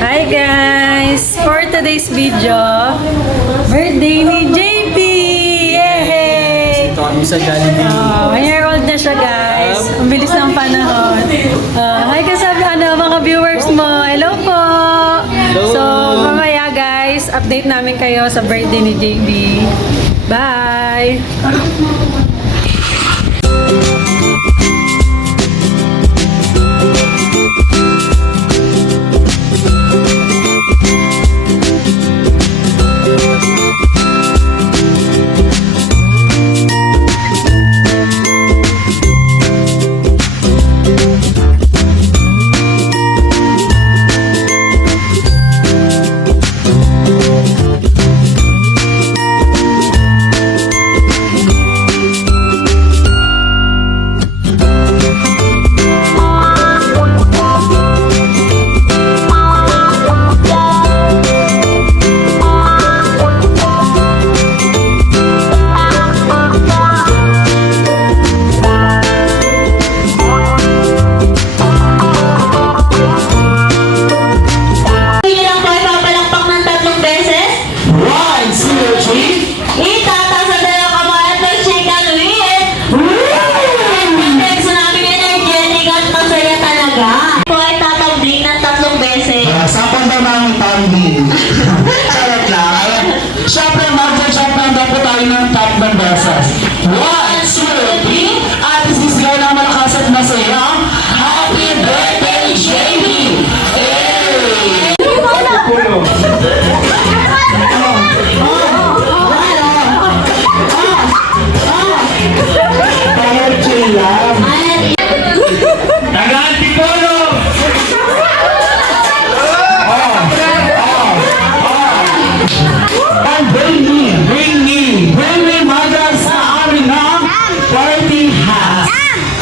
Hi guys! For today's video, birthday ni JP! Yay! Ito kami sa Jollibee. 1 year old na siya guys. Ang bilis ng panahon. Hi ka sa mga viewers mo. Hello po! So mamaya guys, update namin kayo sa birthday ni JP. Bye! Siyempre, mag-jump lang daw po tayo ng tatlong beses. 1, 2, 3, at isisigaw na malakas at masaya. Happy birthday, JB! Hey! Taga-Antipolo! Bring me mother sa amin ng party hat.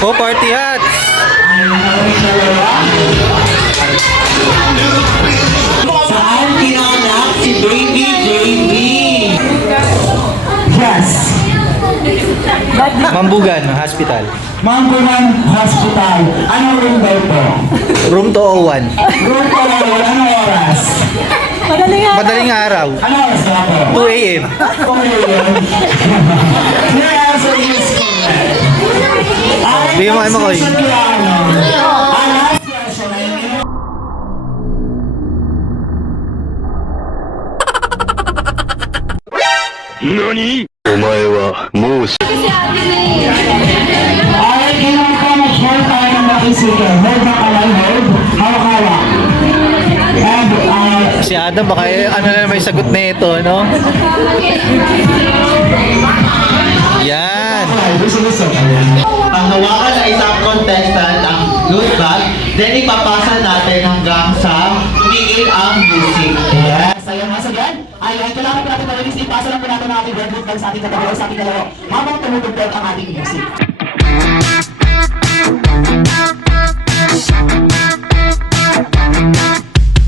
Oh, party hat! Saan kinaanak si Baby JB? Yes. Mambugan Hospital. Mambugan Hospital. Anong room daw po? Room 201. Room po, anong oras? Madaling araw. Ano oras ba po? 2 a.m. Your answer is correct. Bigyan mo kay Makoy. NANI?! お前はもう Alright, kailangan ko mag-hold tayo ng makisige. Hold na kalay, hold. Hawak-hawak. And, Si Adam, baka ano na may sagot na ito, no? Yan. Ang hawakan ng isang contestant ang loot bag, then ipapasa natin hanggang sa tumigil ang music. yes, ayun nga sa yan. Ay, kailangan po natin malinis. Ipasa lang po natin ang ating red boot bag sa ating katabi sa ating dalawa. Habang tumutugtog ang ating music.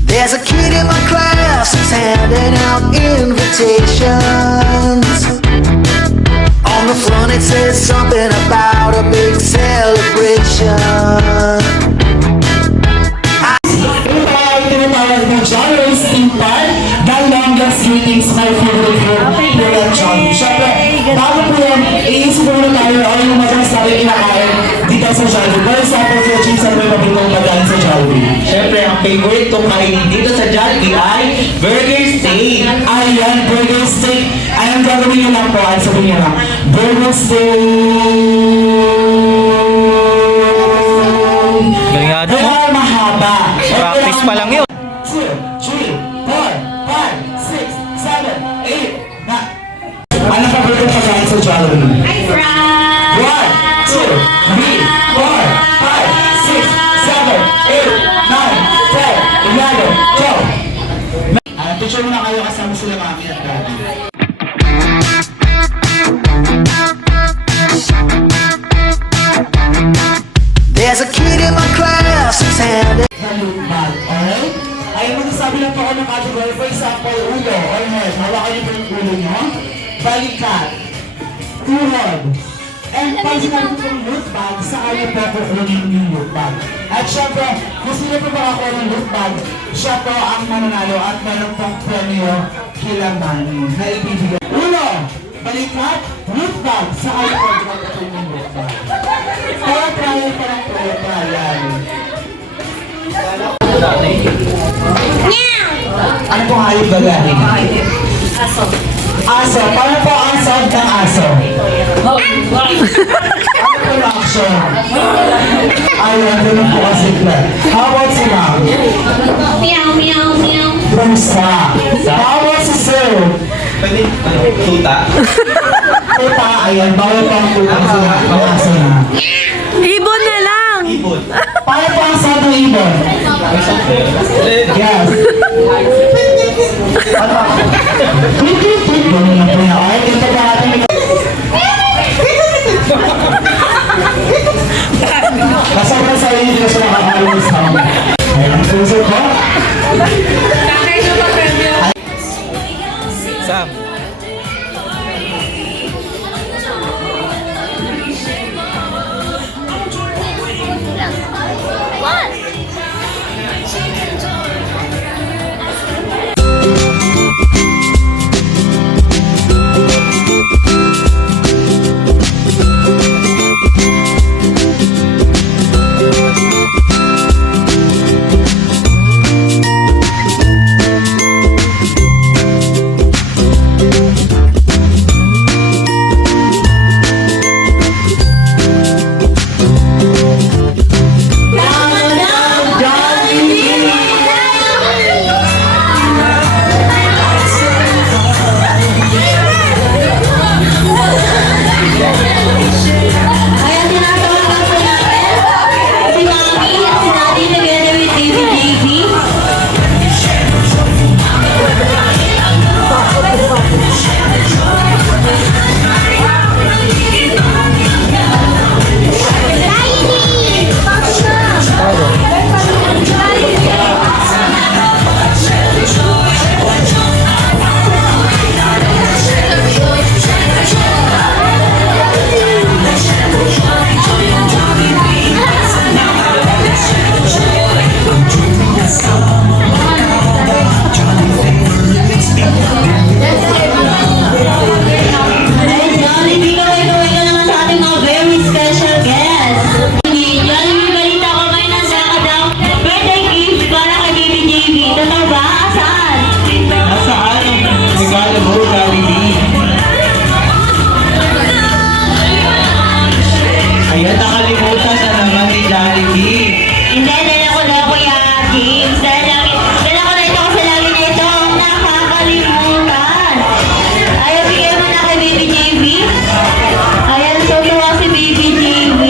There's a kid in my class who's handing out invitations. On the front it says something about a big celebration. Tinatawag ng Jollibee Steampad, the longest greetings, my favorite food, here at Jollibee. Siyempre, bago po yan, iisip mo na tayo o yung madalas natin kinakain dito sa Jollibee. For example, kaya cheese ang may mabitong pagkain sa Jollibee. Siyempre, ang favorite kong kainin dito sa Jollibee ay burger steak. Ayan, burger steak. Ayan, gagawin nyo lang po. Ayan, sabihin nyo lang. Burger steak. Galingado, no? Kaya mahaba. Practice pa lang yun. 2, 3, 4, 5, 6, 7, 8, 9. Ano pa ba itong pagkain sa Jollibee? 1, 2, 3, 4, 5, 6, 7, 8, 9, 10, 11, go! Picture mo na kayo kasama sila mami at daddy. There's a kid in my class who's handing Bag, alright? Ay, magsasabi lang po ako ng category. For example, ulo or head. Hawakan niyo po yung ulo niyo. Balikat. Tuhod. And pag sinabi kong loot bag, saan niyo po kukunin yung loot bag? At syempre, kung sino po makakuha ng loot bag, siya po ang mananalo at meron pong premyo kilamanin na ibibigay. Uno, balikat, loot bag, saan niyo po kukunin yung loot bag? Kaya trial pa lang po, trial. Ano pong hayop gagahin? Aso. Aso. Paano po ang sound ng aso? Ano po yung action? Ayun, ganun po kasi plan. How about si Ma'am? Meow, meow, meow. Pusa. How about si Sir? Pwede, tuta. Tuta, ayan, bawal pa ang tuta sa mga aso na. Ibon na lang! Ibon. Paano po ang sound ng ibon? Yes. Ano ba? Ganun lang po yan. Okay, dito pa natin. Kasama sa inyo dito sa nakakalo ng sound. Ayan, puso po. Sam. Ayan, tinatawag po natin si Mami at si Daddy together with Baby JV. Ay, Jollibee, kaway-kaway ka naman sa ating mga very special guests. Jollibee, balita ko may nagsaka daw birthday gift para kay Baby JV. Totoo ba? Saan? Nasaan ang regalo mo, Jollibee? Ayan, nakalimutan na naman ni Jollibee. Hindi, dala ko na Kuya James. Dala ko na ito kasi lagi na ito ang nakakalimutan. Ayaw, bigay mo na kay Baby JV. Ayan, so tuwa si Baby JV.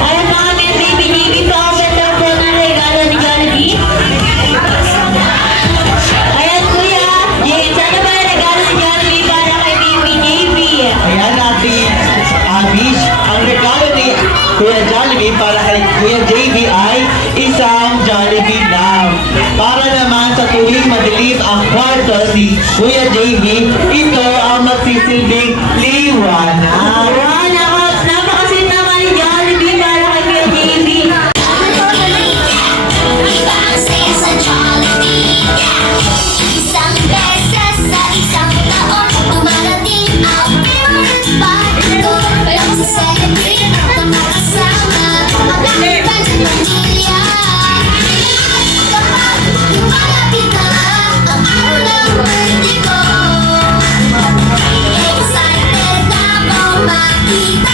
Ayan, mga Baby JV, pa-open daw po ng regalo ni Jollibee. Ayan, Kuya James, ano ba yung regalo ni Jollibee para kay Baby JV? Ayan natin, Abish, ang regalo ni Kuya Jollibee para kay Kuya JB ay isang Jollibee Love. Para naman sa tuwing madilim ang kwarto ni Kuya JB, ito ang magsisilbing liwanag. Wow, napakasit naman ni Jollibee para kay Kuya JV. Isang beses sa isang taon dumarating ang favorite party ko. Kaya ko sa-celebrate na makasama ang friends at pamilya. At kapag lumalapit na ang araw ng birthday ko, excited na ako makita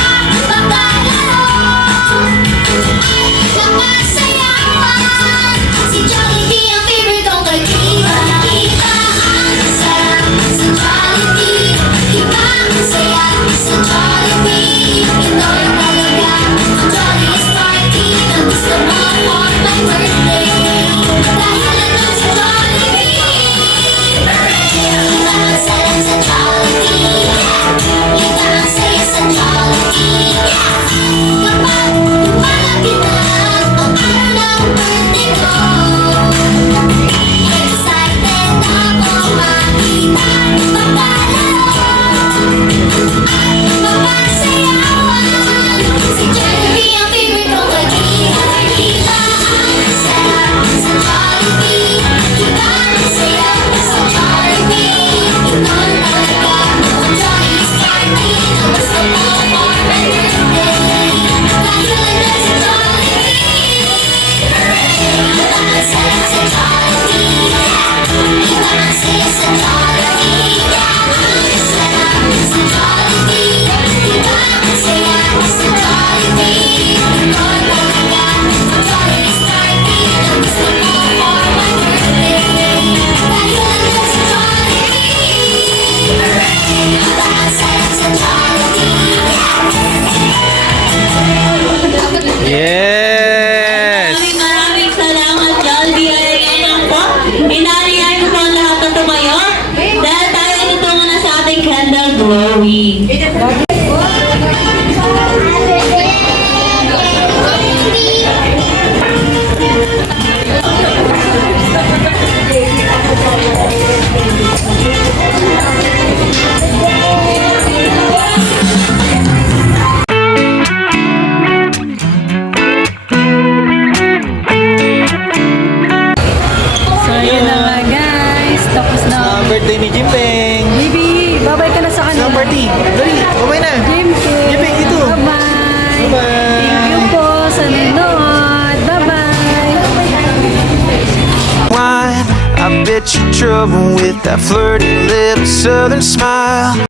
So, yun na nga guys. Tapos na. Birthday ni Jimpeng. Baby, babay ka na sa kanila. Sa party. Dali, kumay na. Jimpeng. Jimpeng, ito. Bye-bye. Bye-bye. Thank you po sa nanonood. Bye-bye. Wine, I bet you're trouble with that flirty little southern smile.